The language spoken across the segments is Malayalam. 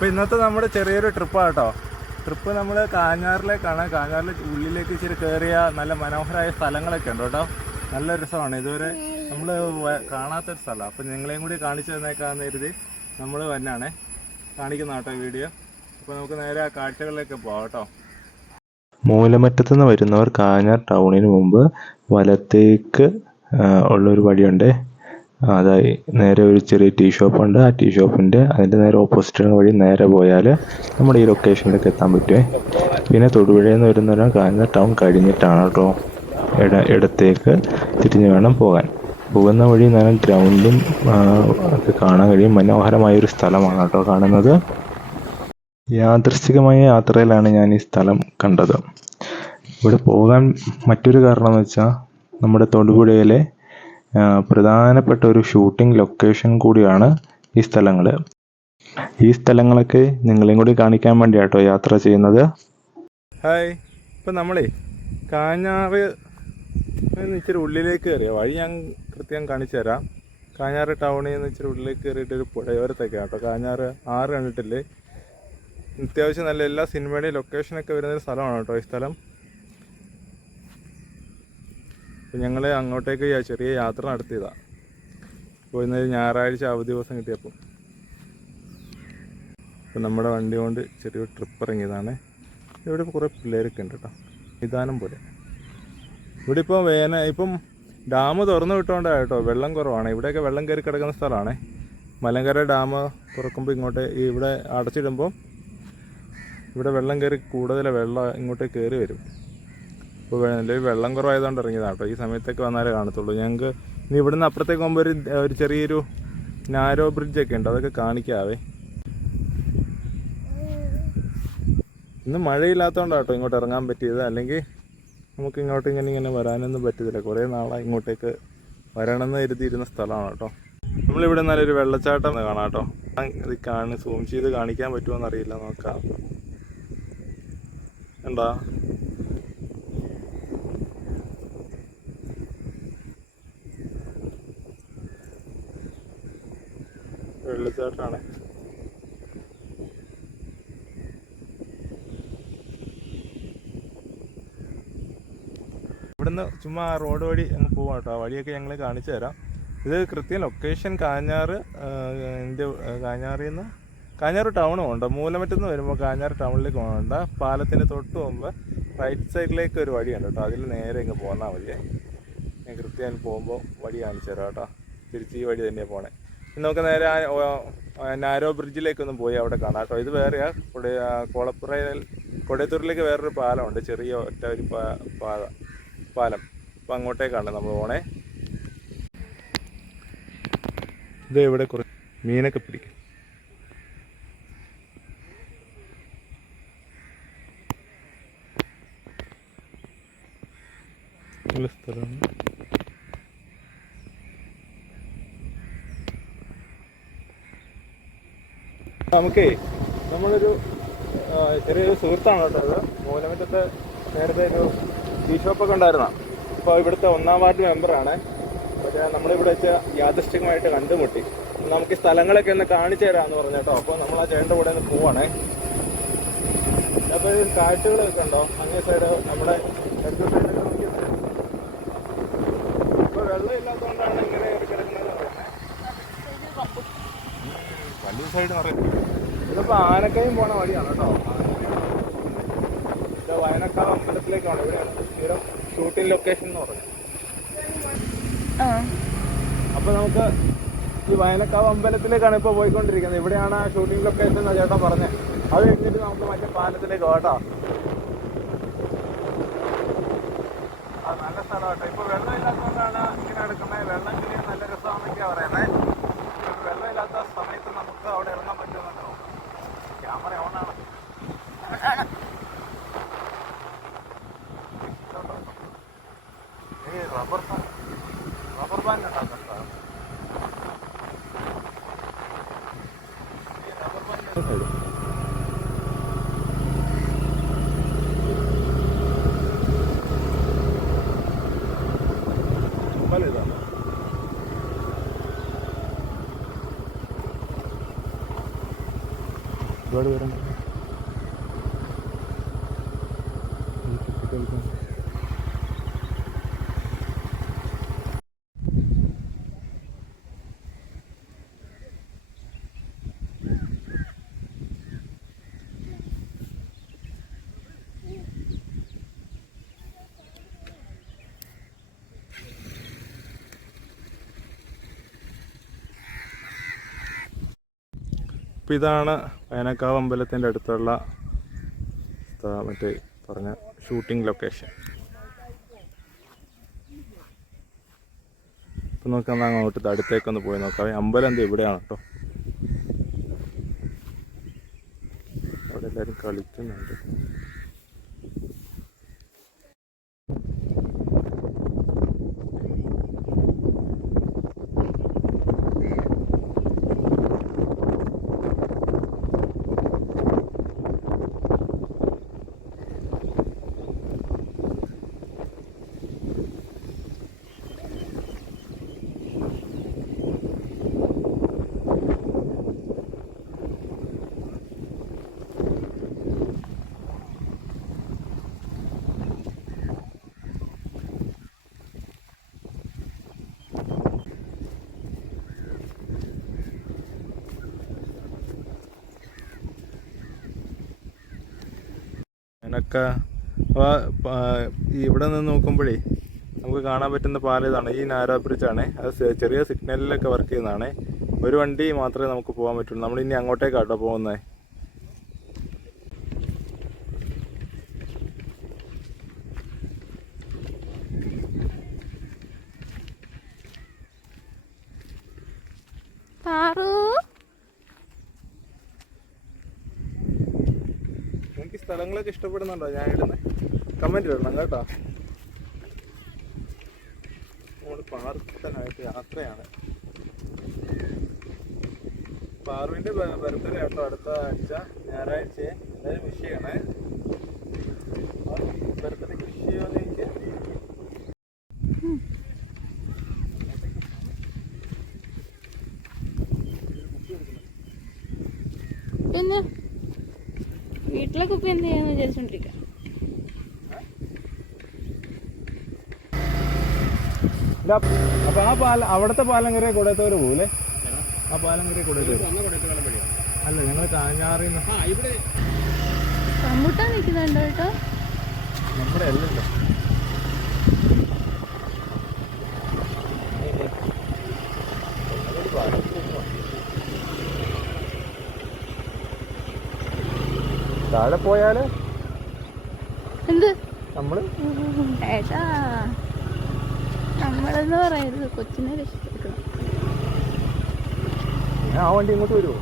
അപ്പോൾ ഇന്നത്തെ നമ്മുടെ ചെറിയൊരു ട്രിപ്പാണ് കേട്ടോ. ട്രിപ്പ് നമ്മൾ കാഞ്ഞാറിലേക്കാണ്. കാഞ്ഞാറിൽ ഉള്ളിലേക്ക് ഇച്ചിരി കയറിയ നല്ല മനോഹരമായ സ്ഥലങ്ങളൊക്കെ ഉണ്ട് കേട്ടോ. നല്ല രസമാണ്. ഇതുവരെ നമ്മൾ കാണാത്തൊരു സ്ഥലമാണ്. അപ്പോൾ നിങ്ങളെയും കൂടി കാണിച്ചു തന്നേക്കാന്ന് കരുതി നമ്മൾ തന്നെയാണ് കാണിക്കുന്ന കേട്ടോ വീഡിയോ. അപ്പോൾ നമുക്ക് നേരെ ആ കാഴ്ചകളിലേക്ക് പോകാം കേട്ടോ. മൂലമറ്റത്തു നിന്ന് വരുന്നവർ കാഞ്ഞാർ ടൗണിന് മുമ്പ് വലത്തേക്ക് ഉള്ളൊരു വഴിയുണ്ട്. അതായി നേരെ ഒരു ചെറിയ ടീ ഷോപ്പുണ്ട്. ആ ടീ ഷോപ്പിൻ്റെ അതിൻ്റെ നേരെ ഓപ്പോസിറ്റ് വഴി നേരെ പോയാൽ നമ്മുടെ ഈ ലൊക്കേഷനിലേക്ക് എത്താൻ പറ്റുമേ. പിന്നെ തൊടുപുഴയിൽ നിന്ന് വരുന്നവർ കാഞ്ഞാർ ടൗൺ കഴിഞ്ഞിട്ടാണ് കേട്ടോ ഇടത്തേക്ക് തിരിഞ്ഞ് വേണം പോകാൻ. പോകുന്ന വഴി നല്ല ഗ്രൗണ്ടും ഒക്കെ കാണാൻ കഴിയും. മനോഹരമായൊരു സ്ഥലമാണ് കേട്ടോ കാണുന്നത്. യാദൃശ്ചികമായ യാത്രയിലാണ് ഞാൻ ഈ സ്ഥലം കണ്ടത്. ഇവിടെ പോകാൻ മറ്റൊരു കാരണം എന്ന് വെച്ചാൽ നമ്മുടെ തൊടുപുഴയിലെ പ്രധാനപ്പെട്ട ഒരു ഷൂട്ടിംഗ് ലൊക്കേഷൻ കൂടിയാണ് ഈ സ്ഥലങ്ങൾ. ഈ സ്ഥലങ്ങളൊക്കെ നിങ്ങളെയും കൂടി കാണിക്കാൻ വേണ്ടിയാട്ടോ യാത്ര ചെയ്യുന്നത്. ഹായ്, ഇപ്പം നമ്മളേ കാഞ്ഞാറ് ഇച്ചിരി ഉള്ളിലേക്ക് കയറിയ വഴി ഞാൻ കൃത്യം കാണിച്ചു തരാം. കാഞ്ഞാറ് ടൗണിൽ നിന്ന് ഇച്ചിരി ഉള്ളിലേക്ക് കയറിയിട്ടൊരു പുഴയോരത്തൊക്കെയാണ് കേട്ടോ. കാഞ്ഞാറ് ആറ് കണ്ടിട്ടില്ലേ? അത്യാവശ്യം നല്ല എല്ലാ സിനിമയുടെയും ലൊക്കേഷനൊക്കെ വരുന്നൊരു സ്ഥലമാണ് കേട്ടോ ഈ സ്ഥലം. അപ്പോൾ ഞങ്ങൾ അങ്ങോട്ടേക്ക് ചെറിയ യാത്ര നടത്തിയതാണ്. ഇപ്പോൾ ഇന്നൊരു ഞായറാഴ്ച അവധി ദിവസം കിട്ടിയപ്പോൾ ഇപ്പം നമ്മുടെ വണ്ടി കൊണ്ട് ചെറിയൊരു ട്രിപ്പ് ഇറങ്ങിയതാണ്. ഇവിടെ കുറേ പിള്ളേരൊക്കെ ഉണ്ട് കേട്ടോ, നിദാനം പോലെ. ഇവിടെ ഇപ്പോൾ ഇപ്പം ഡാം തുറന്നു വിട്ടുകൊണ്ടാണ് കേട്ടോ വെള്ളം കുറവാണ്. ഇവിടെയൊക്കെ വെള്ളം കയറി കിടക്കുന്ന സ്ഥലമാണ്. മലങ്കര ഡാം തുറക്കുമ്പോൾ ഇവിടെ അടച്ചിടുമ്പോൾ ഇവിടെ വെള്ളം കയറി കൂടുതൽ വെള്ളം ഇങ്ങോട്ടേക്ക് കയറി വരും. ഇപ്പോൾ നിലവിൽ വെള്ളം കുറവായതുകൊണ്ട് ഇറങ്ങിയതാണ് കേട്ടോ. ഈ സമയത്തൊക്കെ വന്നാലേ കാണത്തുള്ളൂ. ഞങ്ങൾക്ക് ഇനി ഇവിടുന്ന് അപ്പുറത്തേക്ക് പോകുമ്പോൾ ഒരു ചെറിയൊരു നാരോ ബ്രിഡ്ജൊക്കെ ഉണ്ട്, അതൊക്കെ കാണിക്കാവേ. ഇന്ന് മഴയില്ലാത്തതുകൊണ്ടാണ് കേട്ടോ ഇങ്ങോട്ട് ഇറങ്ങാൻ പറ്റിയത്. അല്ലെങ്കിൽ നമുക്ക് ഇങ്ങോട്ട് ഇങ്ങനെ വരാനൊന്നും പറ്റത്തില്ല. കുറേ നാളായി ഇങ്ങോട്ടേക്ക് വരണമെന്ന് കരുതിയിരുന്ന സ്ഥലമാണ് കേട്ടോ. നമ്മളിവിടെ നല്ലൊരു വെള്ളച്ചാട്ടം കാണാം കേട്ടോ. ഇത് സൂം ചെയ്ത് കാണിക്കാൻ പറ്റുമോ എന്നറിയില്ല, നോക്കാം. എന്താ വെള്ളച്ചാട്ടമാണ്. ഇവിടുന്ന് ചുമ്മാ റോഡ് വഴി അങ്ങ് പോവാം കേട്ടോ. ആ വഴിയൊക്കെ ഞങ്ങൾ കാണിച്ചു തരാം. ഇത് കൃത്യം ലൊക്കേഷൻ കാഞ്ഞാറിൽ നിന്ന് കാഞ്ഞാർ ടൗണും ഉണ്ട്. മൂലമറ്റത്ത് നിന്ന് വരുമ്പോൾ കാഞ്ഞാർ ടൗണിലേക്ക് പോകണ്ട. പാലത്തിന് തൊട്ട് മുമ്പ് റൈറ്റ് സൈഡിലേക്ക് ഒരു വഴിയുണ്ട് കേട്ടോ. അതിൽ നേരെ ഇങ്ങ് പോന്നാൽ മതിയേ. ഞാൻ കൃത്യം പോകുമ്പോൾ വഴി കാണിച്ചു തരാം കേട്ടോ. തിരിച്ച് ഈ വഴി തന്നെയാണ് പോണേ. ഇനി നമുക്ക് നേരെ നാരോ ബ്രിഡ്ജിലേക്കൊന്നും പോയി അവിടെ കാണാം കേട്ടോ. ഇത് വേറെയാ കൊടയത്തൂരിലേക്ക് വേറൊരു പാലമുണ്ട്, ചെറിയ ഒറ്റ ഒരു പാലം. അപ്പം അങ്ങോട്ടേക്കാണ് നമ്മൾ പോണേ. ഇത് ഇവിടെ കുറച്ച് മീനൊക്കെ പിടിക്കും. നല്ല സ്ഥലമാണ്. നമുക്കേ നമ്മളൊരു ചെറിയൊരു സുഹൃത്താണ് കേട്ടോ. ഇത് മൂലമറ്റത്ത് നേരത്തെ ഒരു ടീ ഷോപ്പൊക്കെ ഉണ്ടായിരുന്ന. അപ്പോൾ ഇവിടുത്തെ 1-ാം വാർഡ് മെമ്പറാണ്. പക്ഷേ നമ്മളിവിടെ വെച്ച് യാദൃശ്ചികമായിട്ട് കണ്ടുമുട്ടി. നമുക്ക് ഈ സ്ഥലങ്ങളൊക്കെ ഒന്ന് കാണിച്ചു തരാമെന്ന് പറഞ്ഞു കേട്ടോ. അപ്പോൾ നമ്മൾ ആ ചേട്ടൻ്റെ കൂടെ ഒന്ന് പോവാണേ. അപ്പോൾ കാഴ്ചകളൊക്കെ ഉണ്ടോ അങ്ങേ സൈഡ്? നമ്മുടെ തെക്ക് സൈഡൊക്കെ നോക്കിയാൽ ഇപ്പോൾ വെള്ളം ഇല്ലാത്തതുകൊണ്ടാണ് ഇങ്ങനെ കിടക്കുന്നത് പറയുന്നത്. വലിയ സൈഡ് പറയുന്നത് ഇതിപ്പോൾ ആനക്കയം പോണ വഴിയാണ് കേട്ടോ. ഇത് വയനക്കാവ് അമ്പലത്തിലേക്കാണ്. ഇവിടെയാണ് സ്ഥിരം ഷൂട്ടിംഗ് ലൊക്കേഷൻ എന്ന് പറഞ്ഞത്. അപ്പോൾ നമുക്ക് ഈ വയനക്കാവ് അമ്പലത്തിലേക്കാണ് ഇപ്പോൾ പോയിക്കൊണ്ടിരിക്കുന്നത്. ഇവിടെയാണ് ആ ഷൂട്ടിംഗ് ലൊക്കേഷൻ എന്നാണ് ചേട്ടൻ പറഞ്ഞത്. അത് കഴിഞ്ഞിട്ട് നമുക്ക് മറ്റേ പാലത്തിലേക്ക് പോകട്ടോ. നല്ല സ്ഥലം കേട്ടോ. ഇപ്പോൾ വെള്ളം ഇല്ലാത്തതുകൊണ്ടാണ് ഇങ്ങനെ എടുക്കുന്നത്. വെള്ളം കിട്ടിയാൽ നല്ല രസമാണെന്നൊക്കെയാണ് പറയുന്നത്. വെള്ളമില്ലാത്ത സമയത്ത് നമുക്ക് അവിടെ ഇറങ്ങാൻ പറ്റുന്നുണ്ടോ? ക്യാമറ ഓണാണ്. ഈ റബ്ബർ ബാൻഡ് ഉണ്ടാക്കുന്ന സ്ഥലം. ഈ റബ്ബർ ബാൻഡ് ഇതാണ്. ഒരുപാട് പേരുണ്ട്. അപ്പോൾ ഇതാണ് വേനക്കാവ് അമ്പലത്തിൻ്റെ അടുത്തുള്ള മറ്റേ പറഞ്ഞ ഷൂട്ടിംഗ് ലൊക്കേഷൻ. ഇപ്പം നോക്കാം, അങ്ങോട്ട് അടുത്തേക്കൊന്ന് പോയി നോക്കാം. അമ്പലം എന്താ ഇവിടെയാണ് കേട്ടോ. അവിടെ എല്ലാവരും കളിക്കുന്നുണ്ട്. അതിനൊക്കെ ഇവിടെ നിന്ന് നോക്കുമ്പോഴേ നമുക്ക് കാണാൻ പറ്റുന്ന പാലം ഇതാണ്. ഈ നാരോ ബ്രിഡ്ജാണ്. അത് ചെറിയ സിഗ്നലിലൊക്കെ വർക്ക് ചെയ്യുന്നതാണ്. ഒരു വണ്ടി മാത്രമേ നമുക്ക് പോകാൻ പറ്റുള്ളൂ. നമ്മൾ ഇനി അങ്ങോട്ടേക്കാട്ടോ പോകുന്നത്. എനിക്ക് സ്ഥലങ്ങളൊക്കെ ഇഷ്ടപ്പെടുന്നുണ്ടോ? ഞാൻ ഇടുന്ന കമന്റ് ഇടണം കേട്ടോ. നമ്മൾ പാർക്കനായിട്ട് യാത്രയാണ്. പാർവിന്റെ ബർത്ത്ഡേ കേട്ടോ അടുത്ത ആഴ്ച ഞായറാഴ്ച. എന്തായാലും വിഷയമാണ്. ബർത്ത്ഡേ വിഷയത്തിലേക്ക് പിന്നെ വീട്ടിലെ കുപ്പി എന്ത് ചെയ്യാന്ന് വിചാരിച്ചോണ്ടിരിക്കുക. അപ്പൊ ആ പാലം, അവിടുത്തെ പാലം കയറിയ കൂടത്തോര് പോകൂലേ? ആ പാലം കയറിയ കൂടത്തോര് അല്ല, ഞങ്ങൾ കാഞ്ഞാറിൽ നിന്ന് റംബൂട്ടാൻ നിൽക്കുന്നുണ്ടോ കേട്ടോ? നമ്മുടെ അല്ലല്ലോ. താഴെ പോയാല് എന്ത് നമ്മള് ഏട്ടാ, നമ്മളെന്ന് പറയരുത്, കൊച്ചിനെ രക്ഷിച്ചെടുക്കണം. ആ വണ്ടി ഇങ്ങോട്ട് വരുമോ?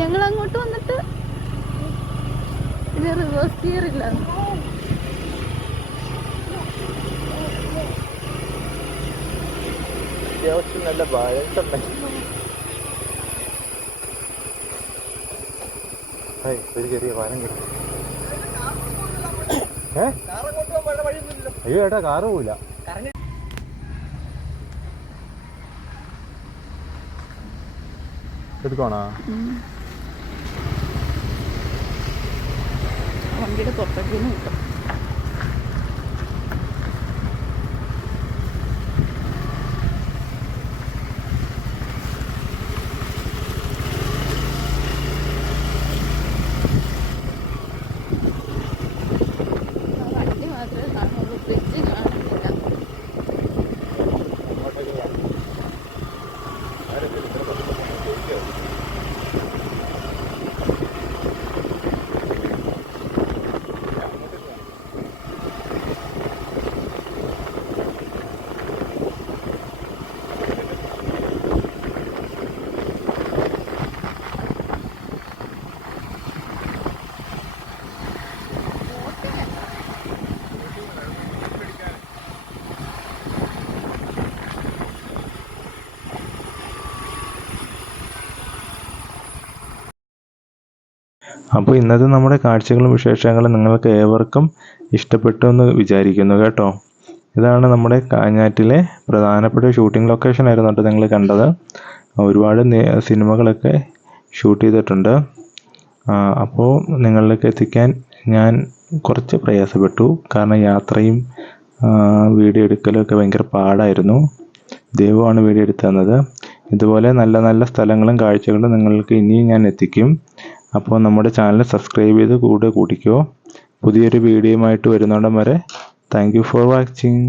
ഞങ്ങൾ അങ്ങോട്ട് വന്നിട്ട് ഇത് റിവേഴ്സ് ഗിയർ ഇല്ല. അത്യാവശ്യം നല്ല ബാലൻസ് ഉണ്ടെങ്കിൽ ഒരു ചെറിയ പാലം കിട്ടും. അയ്യോ ഏട്ടാ, കാറ് പോവില്ല. എടുക്കണോ? വണ്ടിയുടെ പുറത്തേക്ക് കിട്ടും. വണ്ടി മാത്രമേ കാണുള്ളൂ, ബ്രിഡ്ജ് കാണുന്നില്ല. അപ്പോൾ ഇന്നത്തെ നമ്മുടെ കാഴ്ചകളും വിശേഷങ്ങളും നിങ്ങൾക്ക് ഏവർക്കും ഇഷ്ടപ്പെട്ടു എന്ന് വിചാരിക്കുന്നു കേട്ടോ. ഇതാണ് നമ്മുടെ കാഞ്ഞാറ്റിലെ പ്രധാനപ്പെട്ട ഷൂട്ടിംഗ് ലൊക്കേഷൻ ആയിരുന്നു കേട്ടോ നിങ്ങൾ കണ്ടത്. ഒരുപാട് സിനിമകളൊക്കെ ഷൂട്ട് ചെയ്തിട്ടുണ്ട്. അപ്പോൾ നിങ്ങളിലേക്ക് എത്തിക്കാൻ ഞാൻ കുറച്ച് പ്രയാസപ്പെട്ടു. കാരണം യാത്രയും വീഡിയോ എടുക്കലും ഒക്കെ ഭയങ്കര പാടായിരുന്നു. ദൈവമാണ് വീഡിയോ എടുത്തു തന്നത്. ഇതുപോലെ നല്ല നല്ല സ്ഥലങ്ങളും കാഴ്ചകളും നിങ്ങൾക്ക് ഇനിയും ഞാൻ എത്തിക്കും. അപ്പോൾ നമ്മുടെ ചാനൽ സബ്സ്ക്രൈബ് ചെയ്ത് കൂടെ കൂട്ടിക്കോ. പുതിയൊരു വീഡിയോയുമായിട്ട് വരുന്നോടം വരെ താങ്ക് യു ഫോർ വാച്ചിങ്.